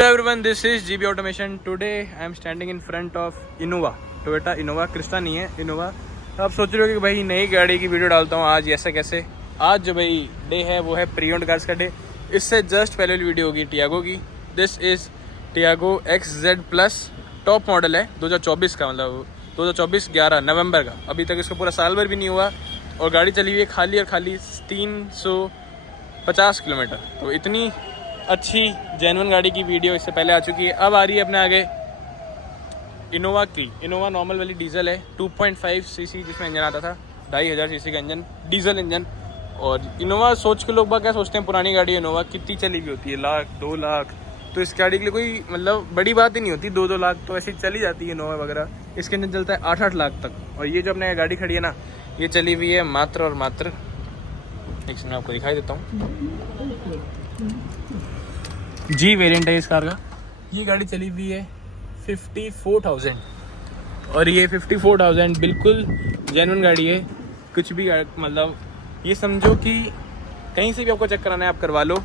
Hello everyone, this is GB Automation. Today I am standing in front of Innova, Toyota Innova, Crista नहीं है Innova। तो आप सोच रहे हो कि भाई नई गाड़ी की वीडियो डालता हूँ आज ऐसा कैसे। आज जो भाई डे है वो है प्री ओन्ड कार्स का डे। इससे जस्ट पहले वाली वीडियो होगी टियागो की। This is Tiago XZ Plus, top model है 2024 का, मतलब 2024 11 नवंबर का। अभी तक इसका पूरा साल भर भी नहीं हुआ और गाड़ी चली हुई है खाली और खाली 350 किलोमीटर। तो इतनी अच्छी जेन्युइन गाड़ी की वीडियो इससे पहले आ चुकी है। अब आ रही है अपने आगे इनोवा की। इनोवा नॉर्मल वाली डीजल है 2.5 सीसी जिसमें इंजन आता था, 2500 सीसी का इंजन, डीजल इंजन। और इनोवा सोच के लोग बाग क्या सोचते हैं, पुरानी गाड़ी इनोवा कितनी चली हुई होती है, लाख 2 लाख। तो इस गाड़ी के लिए कोई मतलब बड़ी बात ही नहीं होती, 2-2 लाख तो ऐसी चली जाती है इनोवा वगैरह। इसके इंजन चलता है 8-8 लाख तक। और ये जो अपने गाड़ी खड़ी है ना, ये चली हुई है मात्र और मात्र, एक सेकंड मैं आपको दिखाई देता हूँ। जी वेरिएंट है इस कार का। ये गाड़ी चली हुई है 54,000 और ये 54,000 बिल्कुल जेन्युइन गाड़ी है। कुछ भी मतलब ये समझो कि कहीं से भी आपको चेक कराना है आप करवा लो,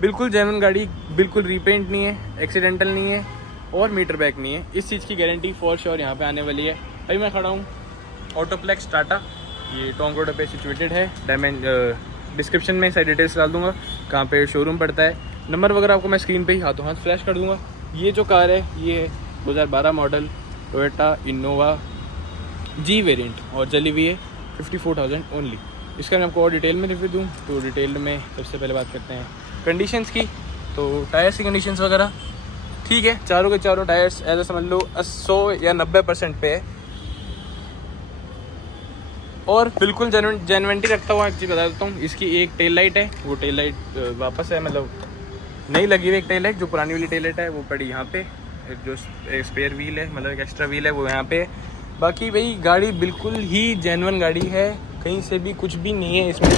बिल्कुल जेन्युइन गाड़ी, बिल्कुल रीपेंट नहीं है, एक्सीडेंटल नहीं है और मीटर बैक नहीं है। इस चीज़ की गारंटी फॉर श्योर यहाँ पे आने वाली है। अभी मैं खड़ा हूँ ऑटोप्लेक्स टाटा, ये टोंक रोड पे सिचुएटेड है। डिस्क्रिप्शन में सारी डिटेल्स डाल दूँगा कहाँ पे शोरूम पड़ता है, नंबर वगैरह आपको मैं स्क्रीन पे ही हाथों हाथ फ्लैश कर दूंगा। ये जो कार है ये है 2012 model Toyota Innova G variant और चली हुई है 54,000 ओनली। इसका मैं आपको और डिटेल में रिव्यू दूँ तो डिटेल में सबसे पहले बात करते हैं कंडीशंस की। तो टायर्स की कंडीशंस वगैरह ठीक है, चारों के चारों टायर्स ऐसा समझ लो 100 या 90% पे है और बिल्कुल जेन्युइनिटी रखता हुआ एक चीज़ बता देता हूँ। इसकी एक टेल लाइट है, वो टेल लाइट वापस है, मतलब नहीं लगी हुई एक टेल लाइट। जो पुरानी वाली टेल लाइट है वो पड़ी यहाँ पे, जो स्पेयर व्हील है मतलब एक एक्स्ट्रा व्हील है वो यहाँ पे। बाकी भाई गाड़ी बिल्कुल ही जेन्युइन गाड़ी है, कहीं से भी कुछ भी नहीं है इसमें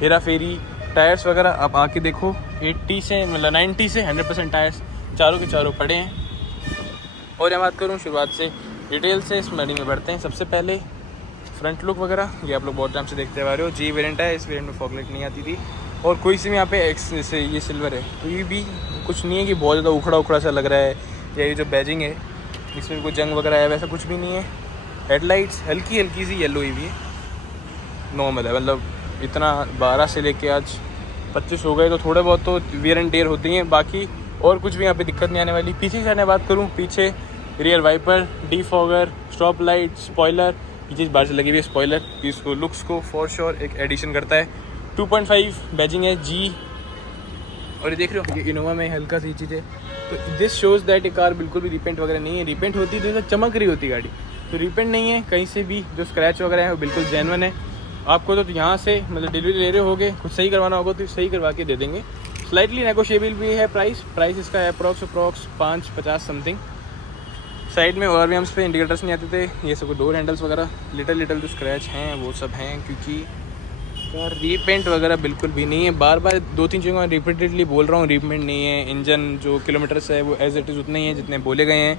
हेरा फेरी। टायर्स वगैरह आप आके देखो 80 से मतलब 90 से 100% टायर्स चारों के चारों पड़े हैं। और मैं बात करूँ शुरुआत से डिटेल से इस गाड़ी में बढ़ते हैं। सबसे पहले फ्रंट लुक वगैरह ये आप लोग बहुत टाइम से देखते आ रहे हो। जी वेरिएंट है, इस वेरिएंट में फॉग लाइट नहीं आती थी और कोई सी में यहाँ पे जैसे ये सिल्वर है तो ये भी कुछ नहीं है कि बहुत ज़्यादा उखड़ा सा लग रहा है, या ये जो बैजिंग है इसमें कोई जंग वगैरह है, वैसा कुछ भी नहीं है। हेडलाइट्स हल्की सी येलो हुई है, नॉर्मल है, मतलब इतना 12 से लेके आज 25 हो गए तो थोड़े बहुत तो वियर एंड टेयर होती हैं, बाकी और कुछ भी यहाँ पे दिक्कत नहीं आने वाली। पीछे से मैं बात करूँ, पीछे rear wiper, defogger, stop light, spoiler, ये चीज़ बाहर से लगी हुई है। स्पॉइलर इसको लुक्स को फॉर श्योर एक एडिशन करता है। 2.5 बैजिंग है जी, और ये देख रहे हो ये इनोवा में हल्का सी चीज़ है। तो दिस शोज़ दैट ये कार बिल्कुल भी रिपेंट वगैरह नहीं है। रिपेंट होती तो चमक रही होती गाड़ी, तो रिपेंट नहीं है कहीं से भी। जो स्क्रैच वगैरह है वो बिल्कुल जेन्युइन है। आपको तो यहाँ से मतलब डिलीवरी ले रहे होगे, कुछ सही करवाना होगा तो सही करवा के दे देंगे। स्लाइटली नेगोशिएबल भी है प्राइस इसका है अप्रॉक्स 550 समथिंग। साइड में और भी पे इंडिकेटर्स नहीं आते थे, ये सब डोर हैंडल्स वगैरह लिटल जो स्क्रैच हैं वो सब हैं, क्योंकि रीपेंट वगैरह बिल्कुल भी नहीं है। बार 2-3 चीज़ों में रिपीटेडली बोल रहा हूँ, रीपेंट नहीं है। इंजन जो किलोमीटर्स है वो एज इट इज़ उतने ही है जितने बोले गए हैं।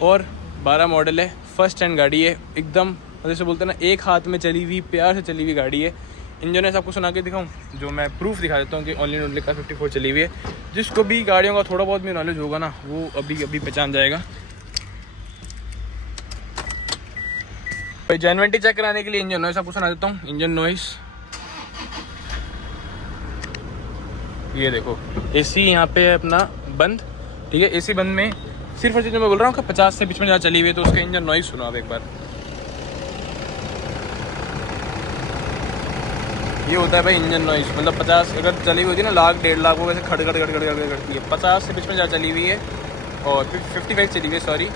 और 12 मॉडल है, फर्स्ट हैंड गाड़ी है एकदम, जैसे बोलते हैं ना एक हाथ में चली हुई, प्यार से चली हुई गाड़ी है। इंजन ऐसा आपको सुना के दिखाऊँ, जो मैं प्रूफ दिखा देता हूँ कि ओनली का 54 चली हुई है। जिसको भी गाड़ियों का थोड़ा बहुत भी नॉलेज होगा ना वो अभी पहचान जाएगा। जेन्युइनिटी चेक कराने के लिए इंजन नॉइस आपको सुना देता हूँ। इंजन नॉइस ये देखो, एसी यहाँ पे है अपना बंद, ठीक है। एसी बंद में सिर्फ चीज़ मैं बोल रहा हूँ कि 50 से 55 चली हुई है, तो उसका इंजन नॉइस सुनो आप एक बार। ये होता है भाई इंजन नॉइस, मतलब 50 अगर चली हुई होती है ना, लाख 1.5 लाख वो वैसे खड़ करती है। 50 से 55 चली हुई है और 55 चली हुई है सॉरी।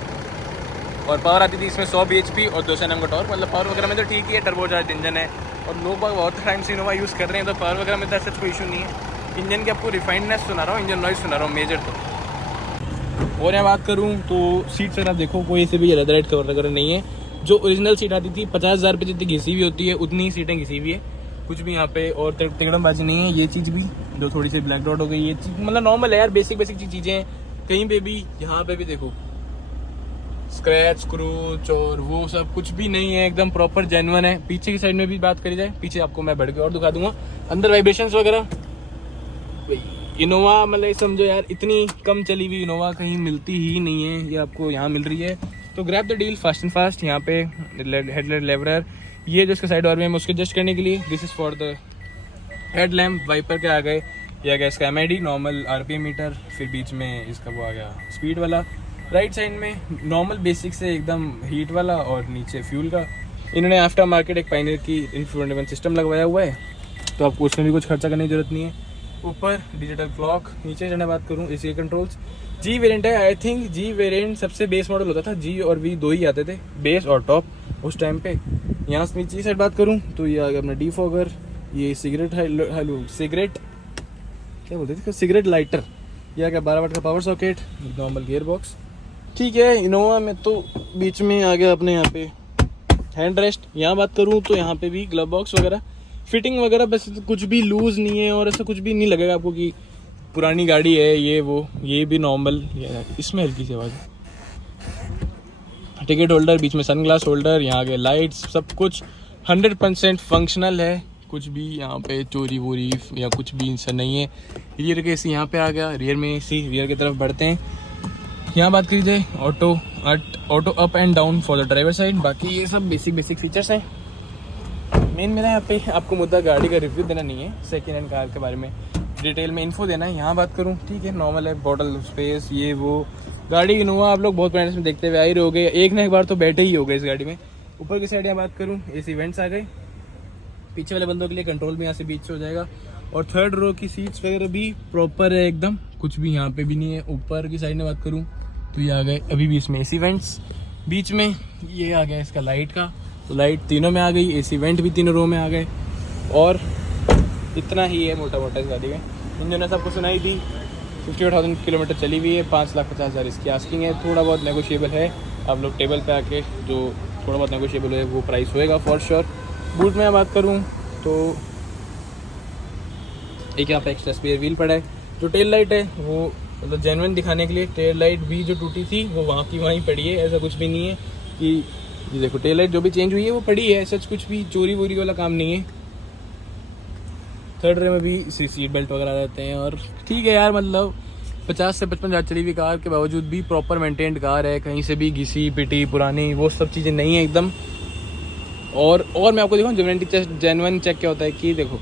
और पावर आती थी इसमें 100 bhp और 200 Nm का टॉर्क, मतलब पावर वगैरह में तो ठीक ही है, टर्बोचार्ज इंजन है। और लोग बहुत टाइम से इनोवा यूज़ कर रहे हैं तो पावर वगैरह में तो ऐसा कोई इशू नहीं है। इंजन की आपको रिफाइंडनेस सुना रहा हूँ, इंजन नॉइस सुना रहा हूँ मेजर तो। और मैं बात करूँ तो सीट से आप देखो कोई से भी लेदर कवर वगैरह नहीं है। जो ओरिजिनल सीट आती थी 50,000 रुपये जितनी घिसी हुई होती है उतनी ही सीटें घिसी हुई है, कुछ भी यहाँ पे और तिगड़मबाजी नहीं है। ये चीज़ भी जो थोड़ी सी ब्लैक डॉट हो गई, ये चीज़ मतलब नॉर्मल है यार, बेसिक चीज़ें हैं। कहीं पे भी यहाँ पे भी देखो स्क्रैच क्रूच और वो सब कुछ भी नहीं है, एकदम प्रॉपर जेन्युइन है। पीछे की साइड में भी बात करी जाए, पीछे आपको मैं बढ़ के और दिखा दूंगा। अंदर वाइब्रेशंस वगैरह इनोवा मतलब समझो यार, इतनी कम चली हुई इनोवा कहीं मिलती ही नहीं है, ये आपको यहाँ मिल रही है। तो grab the deal fast and fast. यहाँ पे हेडलाइट लेवरर, ये जो इसका साइड और में हम उसको एडजस्ट करने के लिए, this is for the head lamp. Wiper के आ गए, ये आ गया इसका MID नॉर्मल RPM मीटर, फिर बीच में इसका वो आ गया स्पीड वाला। राइट साइड में नॉर्मल बेसिक से एकदम हीट वाला, और नीचे फ्यूल का। इन्होंने आफ्टर मार्केट एक पायनियर की इंफोटेनमेंट सिस्टम लगवाया हुआ है, तो आपको उसमें भी कुछ खर्चा करने की जरूरत नहीं है। ऊपर डिजिटल क्लॉक, नीचे जब बात करूँ AC कंट्रोल्स, G वेरिएंट है। आई थिंक G वेरिएंट सबसे बेस मॉडल होता था, G और V दो ही आते थे, बेस और टॉप उस टाइम पे। यहाँ से नीचे साइड बात करूँ तो ये आ गया अपना डीफॉगर, ये सिगरेट क्या बोलते थे, सिगरेट लाइटर। ये आ गया 12 वाट का power socket, normal gear box. ठीक है, इनोवा में तो बीच में आ गया अपने यहाँ पे हैंड रेस्ट। यहाँ बात करूँ तो यहाँ पे भी ग्लव बॉक्स वगैरह, फिटिंग वगैरह बस कुछ भी लूज़ नहीं है, और ऐसा कुछ भी नहीं लगेगा आपको कि पुरानी गाड़ी है ये वो। ये भी नॉर्मल, इसमें हल्की सी आवाज़। टिकट होल्डर, बीच में सनग्लास होल्डर, यहाँ के लाइट्स, सब कुछ 100% फंक्शनल है। कुछ भी यहाँ पे चोरी वोरी या कुछ भी इंसान नहीं है। रियर के AC यहाँ पे आ गया, रियर में AC। रियर की तरफ बढ़ते हैं, यहाँ बात करी जाए auto up and down for the driver side. बाकी ये सब बेसिक फीचर्स हैं। मेन मेरा यहाँ पे आपको मुद्दा गाड़ी का रिव्यू देना नहीं है, सेकेंड हैंड कार के बारे में डिटेल में इन्फो देना है। यहाँ बात करूँ, ठीक है, नॉर्मल है, बॉटल स्पेस ये वो। गाड़ी इनोवा आप लोग बहुत पहले में देखते हुए आ ही रहोगे, एक ना एक बार तो बैठे ही हो गए इस गाड़ी में। ऊपर की साइड यहाँ बात करूँ, AC वेंट्स आ गए। पीछे वाले बंदों के लिए कंट्रोल भी यहाँ से बीच से हो जाएगा, और थर्ड रो की सीट्स वगैरह भी प्रॉपर है एकदम, कुछ भी यहाँ पे भी नहीं है। ऊपर की साइड में बात करूँ तो ये आ गए अभी भी इसमें AC वेंट्स। बीच में ये आ गया इसका लाइट का, तो लाइट तीनों में आ गई, AC वेंट भी तीनों रो में आ गए। और इतना ही है मोटा मोटा इस गाड़ी में। इंजन सबको सुनाई दी, 58,000 किलोमीटर चली हुई है, 5,50,000 इसकी आस्किंग है। थोड़ा बहुत नेगोशिएबल है, आप लोग टेबल पे आके जो थोड़ा बहुत नेगोशिएबल है वो प्राइस होएगा फॉर श्योर। बूट में बात करूँ तो एक यहाँ पे एक्स्ट्रा स्पेयर व्हील पड़ा है। जो टेल लाइट है वो मतलब जेन्युइन दिखाने के लिए, टेल लाइट भी जो टूटी थी वो वहाँ की वहीं पड़ी है, ऐसा कुछ भी नहीं है कि ये देखो टेल लाइट जो भी चेंज हुई है वो पड़ी है, सच कुछ भी चोरी वोरी वाला काम नहीं है। थर्ड रे में भी सीट बेल्ट वगैरह आ जाते हैं, और ठीक है यार, मतलब 50 से 55 हज़ार चली हुई कार के बावजूद भी प्रॉपर मेंटेन्ड कार है, कहीं से भी घिसी पिटी पुरानी वो सब चीज़ें नहीं है एकदम। और मैं आपको दिखाऊँ जेन्युइन चेक क्या होता है कि देखो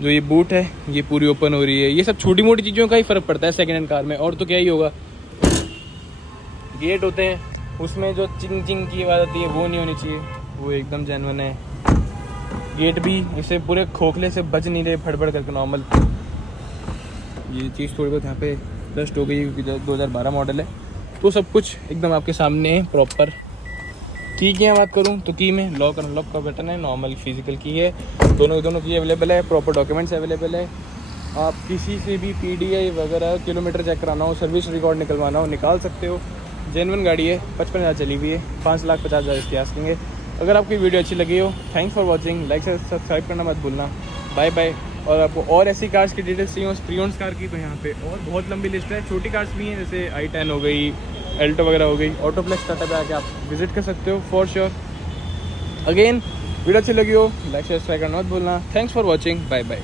जो ये बूट है ये पूरी ओपन हो रही है, ये सब छोटी मोटी चीज़ों का ही फ़र्क पड़ता है सेकेंड हैंड कार में, और तो क्या ही होगा। गेट होते हैं उसमें जो चिंग चिंग की आवाज़ आती है वो नहीं होनी चाहिए, वो एकदम जेन्युइन है। गेट भी इसे पूरे खोखले से बच नहीं रहे, फड़फड़ करके नॉर्मल। ये चीज़ थोड़ी बहुत यहाँ पे डस्ट हो गई, 2012 मॉडल है, तो सब कुछ एकदम आपके सामने है प्रॉपर। की की बात करूँ तो की में लॉक अनलॉक का बटन है, नॉर्मल फिजिकल की है, दोनों की अवेलेबल है, प्रॉपर डॉक्यूमेंट्स अवेलेबल है। आप किसी से भी PDI वगैरह किलोमीटर चेक कराना हो, सर्विस रिकॉर्ड निकलवाना हो, निकाल सकते हो। जेन्युइन गाड़ी है, 55,000 चली हुई है, 5,50,000 इसकी आस्किंग है। अगर आपकी वीडियो अच्छी लगी हो, थैंक्स फॉर वॉचिंग, लाइक से सब्सक्राइब करना मत भूलना। Bye bye. और आपको और ऐसी कार्स की डिटेल्स चाहिए प्रीओन्स कार की, तो यहाँ पे और बहुत लंबी लिस्ट है। छोटी कार्स भी हैं, जैसे i10 हो गई, एल्टो वगैरह हो गई। ऑटोप्लेक्स टाटा पे आके आप विजिट कर सकते हो फॉर श्योर। अगेन वीडियो अच्छी लगी हो, लाइक से सब्सक्राइब करना मत भूलना। Thanks for watching, bye bye.